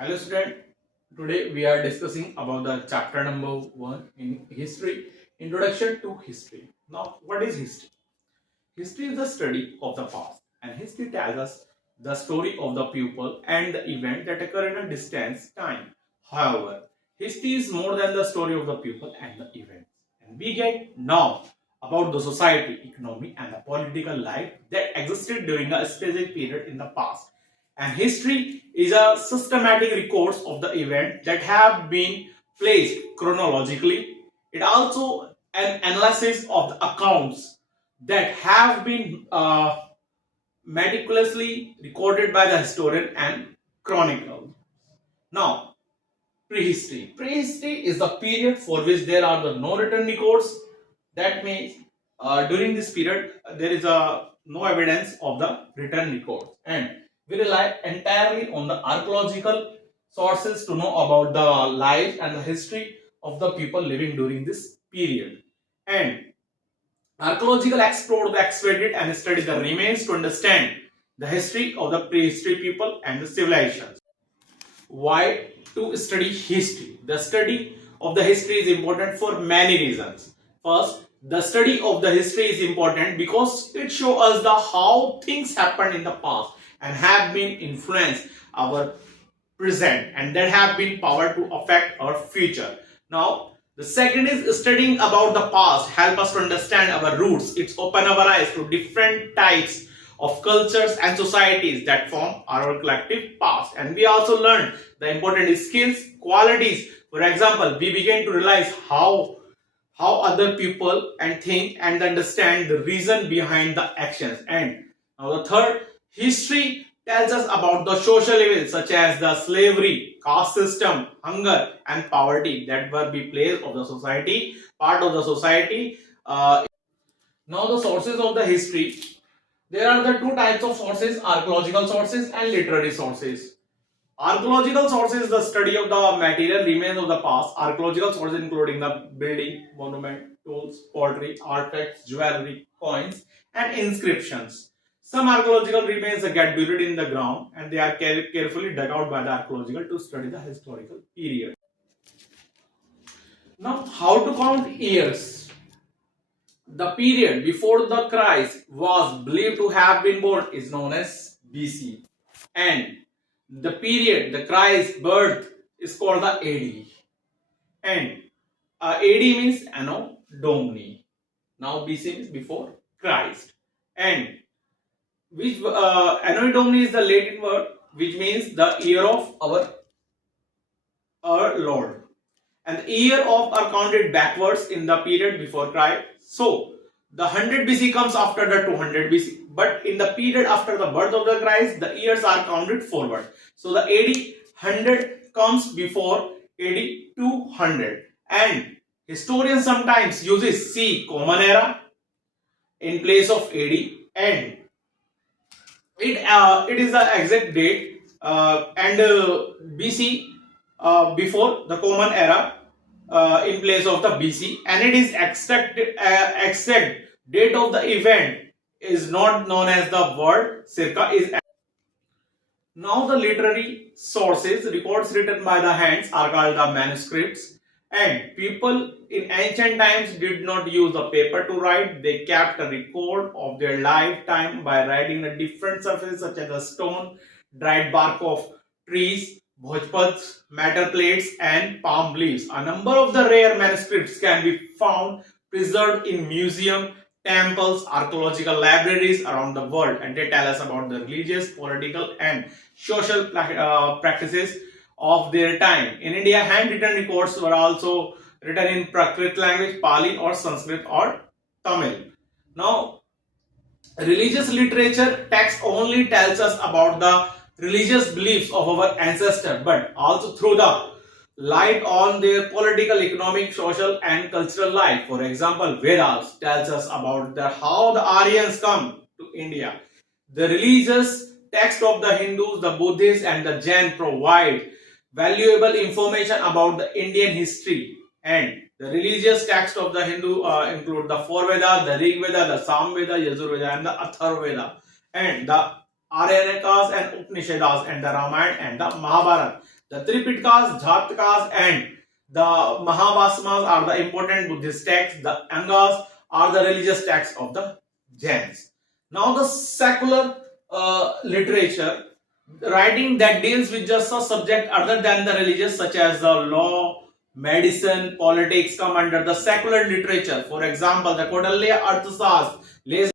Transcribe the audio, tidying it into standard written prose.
Hello student, today we are discussing about the chapter number 1 in history, Introduction to History. Now what is history? History is the study of the past and history tells us the story of the people and the event that occur in a distant time. However, history is more than the story of the people and the events, and we get now about the society, economy and the political life that existed during a specific period in the past. And history is a systematic records of the event that have been placed chronologically. It also an analysis of the accounts that have been meticulously recorded by the historian and chronicler. Now, prehistory. Prehistory is the period for which there are no written records. That means during this period there is no evidence of the written records, and we rely entirely on the archaeological sources to know about the life and the history of the people living during this period. And archaeological explore the excavated and study the remains to understand the history of the prehistory people and the civilizations. Why to study history? The study of the history is important for many reasons. First, the study of the history is important because it shows us the how things happened in the past and have been influenced our present and that have been power to affect our future. Now, the second is studying about the past help us to understand our roots. It's open our eyes to different types of cultures and societies that form our collective past, and we also learn the important skills, qualities. For example, we begin to realize how other people and think and understand the reason behind the actions. And now the third, history tells us about the social evils such as the slavery, caste system, hunger and poverty that were the place of the society, part of the society. Now the sources of the history. There are the two types of sources, archaeological sources and literary sources. Archaeological sources, the study of the material remains of the past. Archaeological sources including the building, monument, tools, pottery, artifacts, jewelry, coins and inscriptions. Some archaeological remains get buried in the ground and they are carefully dug out by the archaeological to study the historical period. Now, how to count years? The period before the Christ was believed to have been born is known as BC, and the period the Christ's birth is called the AD, and AD means Anno Domini. Now BC means before Christ, and which Anno Domini is the Latin word which means the year of our Lord, and the year of are counted backwards in the period before Christ. So the 100 BC comes after the 200 BC, but in the period after the birth of the Christ, the years are counted forward. So the AD 100 comes before AD 200, and historians sometimes uses C common era in place of AD, and it is the exact date and BC before the common era in place of the BC, and it is exact date of the event is not known as the word circa is. Now the literary sources, records written by the hands are called the manuscripts, and people in ancient times did not use the paper to write. They kept a record of their lifetime by writing on different surfaces such as the stone, dried bark of trees, bhojpads, metal plates and palm leaves. A number of the rare manuscripts can be found preserved in museums, temples, archaeological libraries around the world, and they tell us about the religious, political and social practices of their time. In India, handwritten records were also written in Prakrit language, Pali or Sanskrit or Tamil. Now, religious literature text only tells us about the religious beliefs of our ancestors, but also through the light on their political, economic, social and cultural life. For example, Vedas tells us about how the Aryans come to India. The religious text of the Hindus, the Buddhists and the Jain provide valuable information about the Indian history, and the religious text of the Hindu include the four Vedas, the Rig Veda, the Sam Veda, Yajur Veda and the Atharva Veda, and the Aryanas and Upanishads and the Ramayana and the Mahabharata. The Tripitakas, Jatakas and the Mahabhasmas are the important Buddhist texts. The Angas are the religious texts of the Jains. Now the secular literature, writing that deals with just a subject other than the religious, such as the law, medicine, politics, come under the secular literature. For example, the Kodalya Arthasas lays